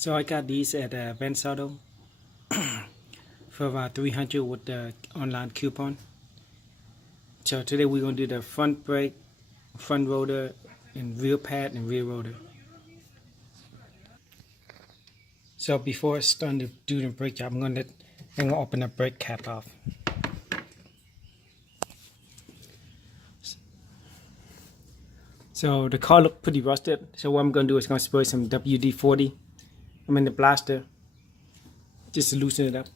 So I got these at Van Auto for about 300 with the online coupon. So today we're gonna do the front brake, front rotor, and rear pad and rear rotor. So before I start to do the brake job, I'm gonna open the brake cap off. So the car looked pretty rusted. So what I'm gonna do is gonna spray some WD-40. I'm in the blaster, just to loosen it up.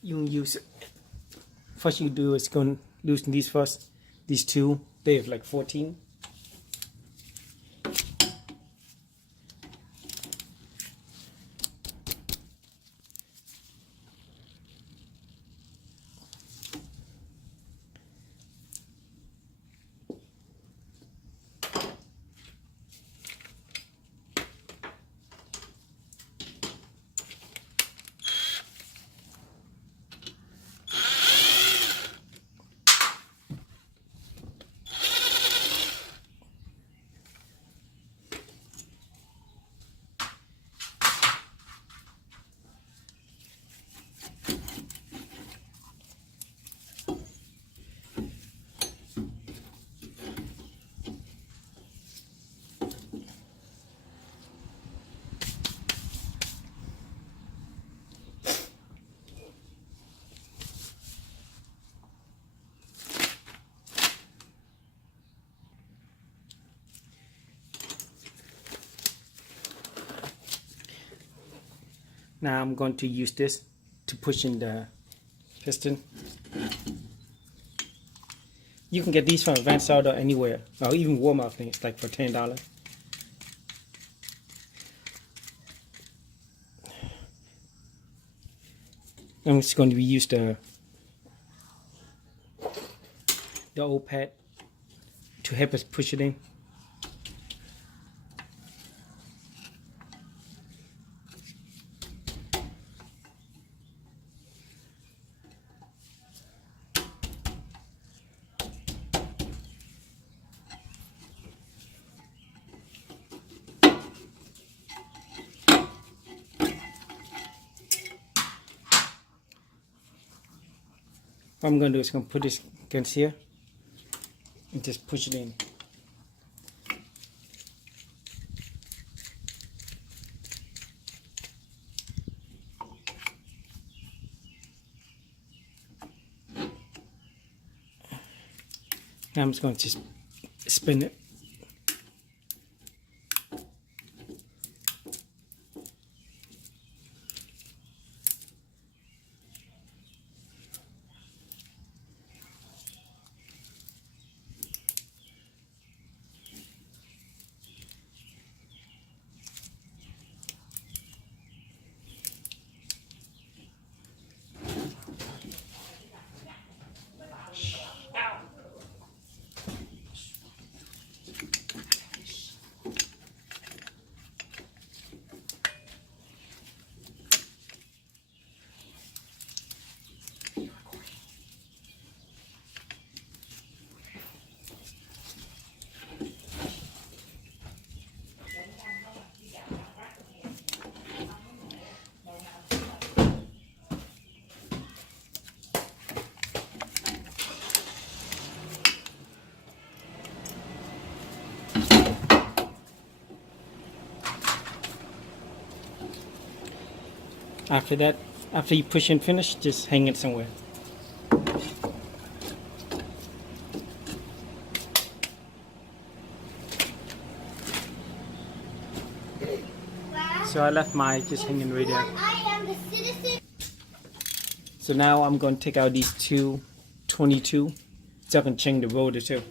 You can use it. First you do is go and loosen these first. These two, they have like 14. Now I'm going to use this to push in the piston. You can get these from Van Auto anywhere, or even Walmart things, like for $10. I'm just going to use the old pad to help us push it in. What I'm going to do is going to put this against here and just push it in. Now I'm just going to just spin it. After that, after you push and finish, just hang it somewhere. So I left my just hanging right there. So now I'm going to take out these two 22 so I can change the rotor too.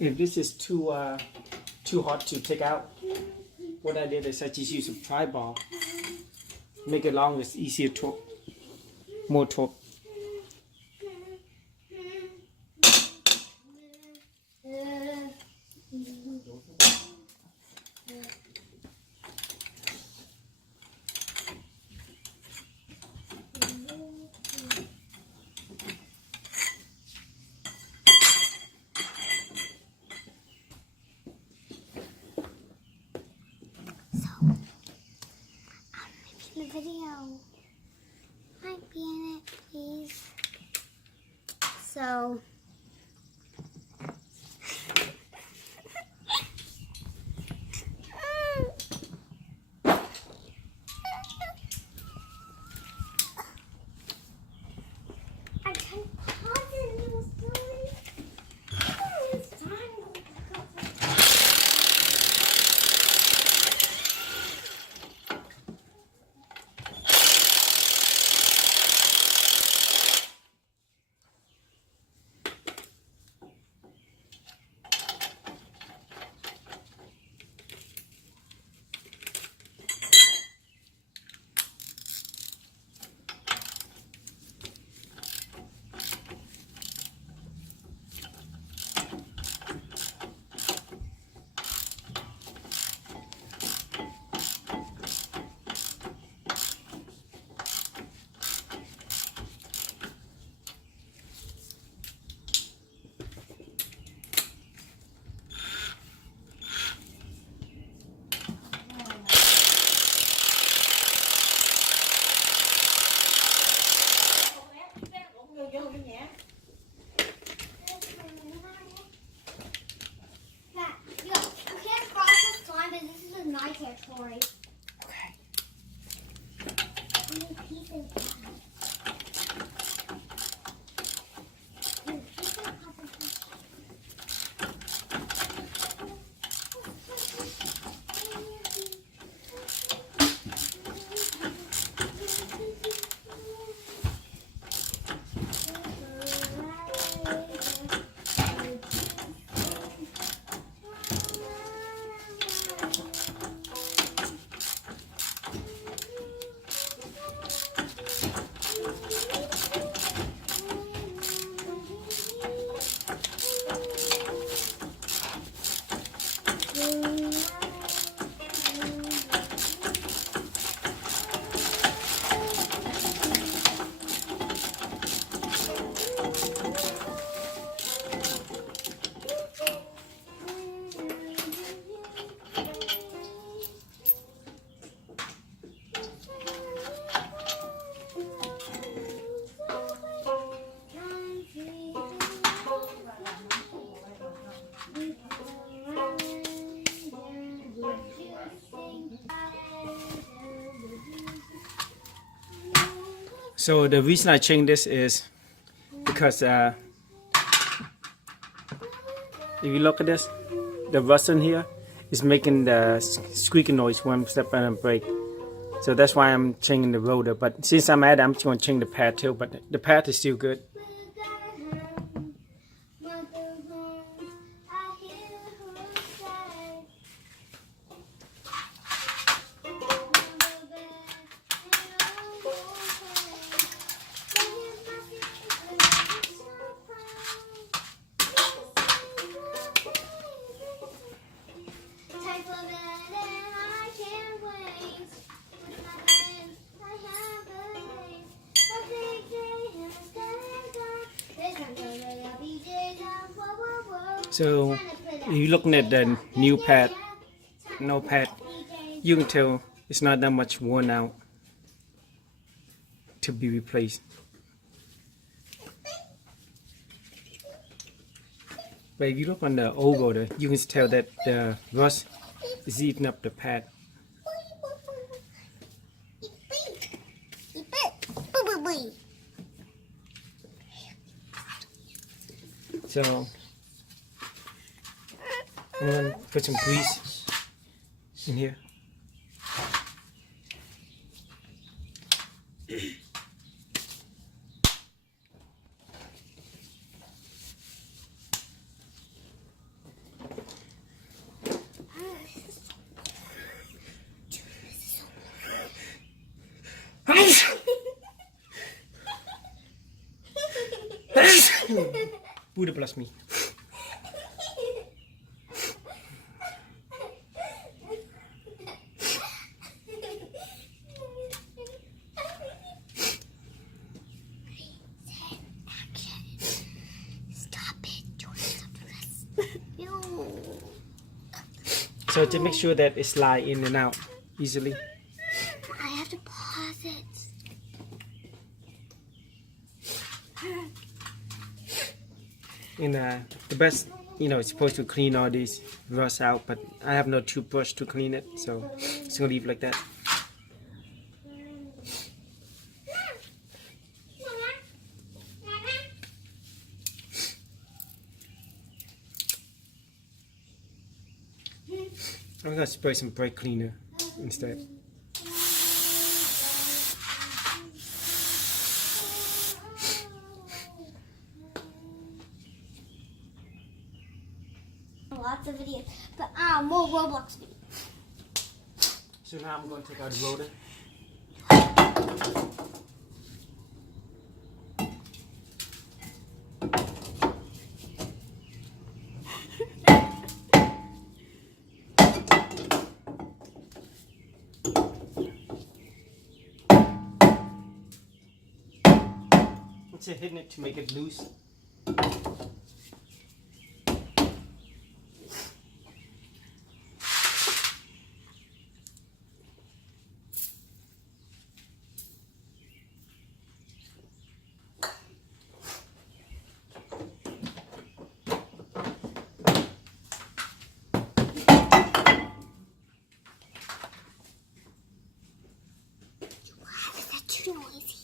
if this is too hot to take out, what I did is I just use a pry bar, make it longer, it's easier torque, more torque. The video might be in it, please. So I can pause it in the story. It's fine. My territory. Okay. So the reason I changed this is because if you look at this, the button here is making the squeaky noise when I'm stepping on a brake. So that's why I'm changing the rotor. But since I'm at it, I'm just going to change the pad too. But the pad is still good. So if you're looking at the new pad, no pad, you can tell it's not that much worn out to be replaced. But if you look on the old rotor, you can tell that the rust is eating up the pad. So I'm gonna put some grease in here. Buddha bless me. Stop it. Stop this. So to make sure that it slide in and out easily. I have to pause it. And the best, it's supposed to clean all these rust out, but I have no toothbrush to clean it, so it's gonna leave like that. I'm gonna spray some brake cleaner instead. Lots of videos, but more Roblox videos. So now I'm going to take out the rotor. I'm just hitting it to make it loose. Is that too noisy?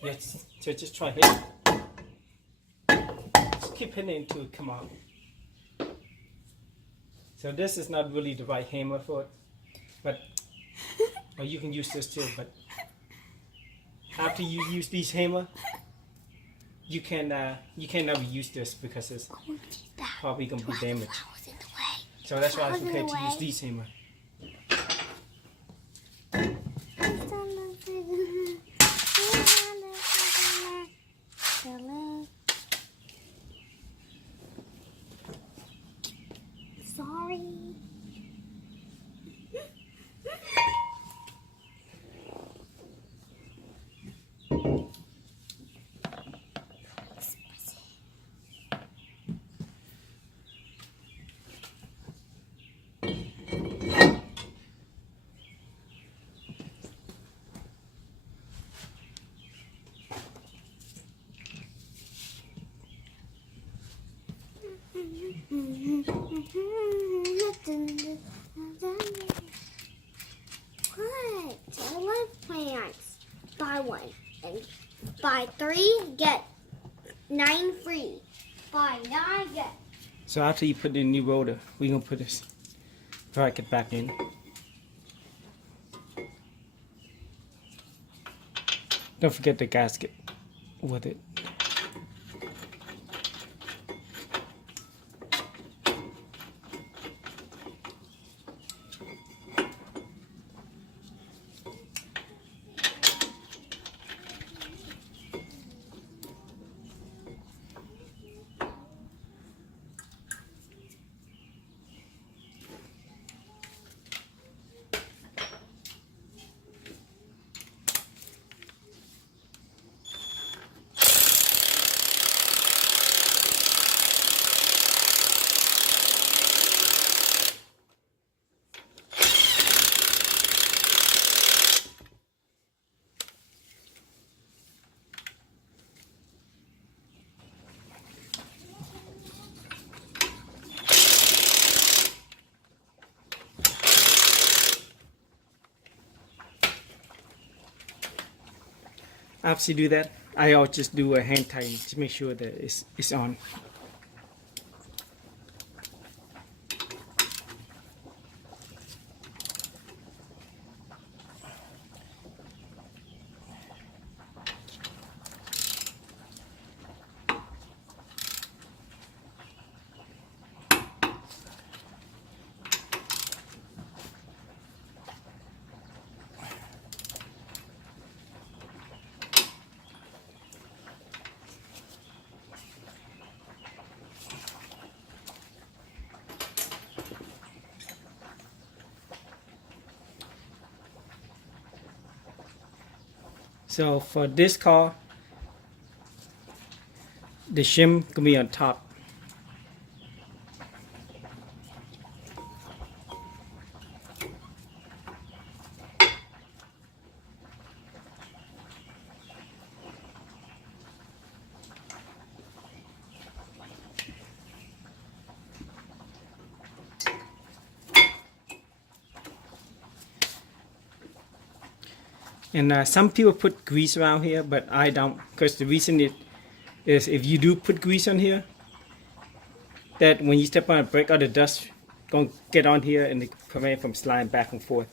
Yes, so just try hitting. Just keep hitting it until it come out. So this is not really the right hammer for it, but or you can use this too. But after you use this hammer, you can never use this because it's probably gonna be damaged. So that's why it's okay to use this hammer. Sorry. What? I love plants. Buy one. And buy 3, get 9 free. Buy 9, get. So after you put the new rotor, we're gonna put this bracket back in. Don't forget the gasket with it. After you do that, I'll just do a hand tightening to make sure that it's on. So for this car, the shim can be on top. And some people put grease around here, but I don't, because the reason is if you do put grease on here, that when you step on a brake, all the dust gonna get on here and it prevent it from sliding back and forth.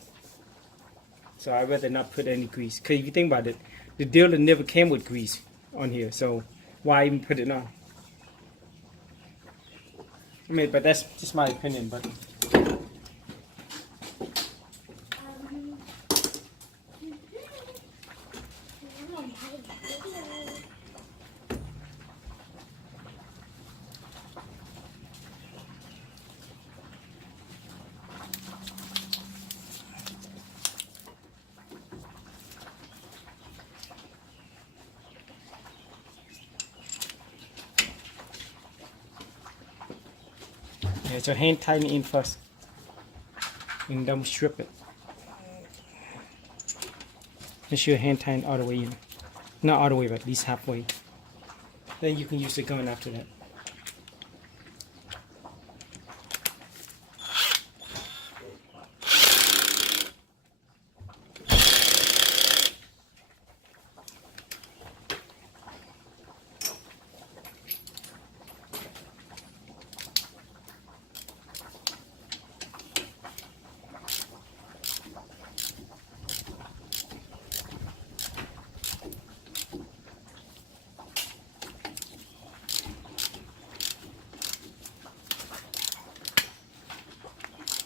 So I'd rather not put any grease. Because if you think about it, the dealer never came with grease on here, so why even put it on? I mean, but that's just my opinion. But yeah, so hand tighten in first, and then strip it. Make sure your hand tighten all the way in, not all the way, but at least halfway. Then you can use the gun after that.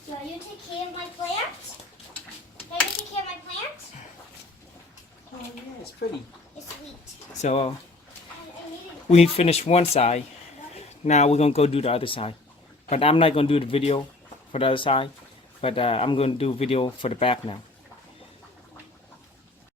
So you take care of my plants? Can you take care of my plants? Oh yeah, it's pretty. It's sweet. So I need it. we finished one side. Now we're gonna go do the other side. But I'm not gonna do the video for the other side. But I'm gonna do a video for the back now.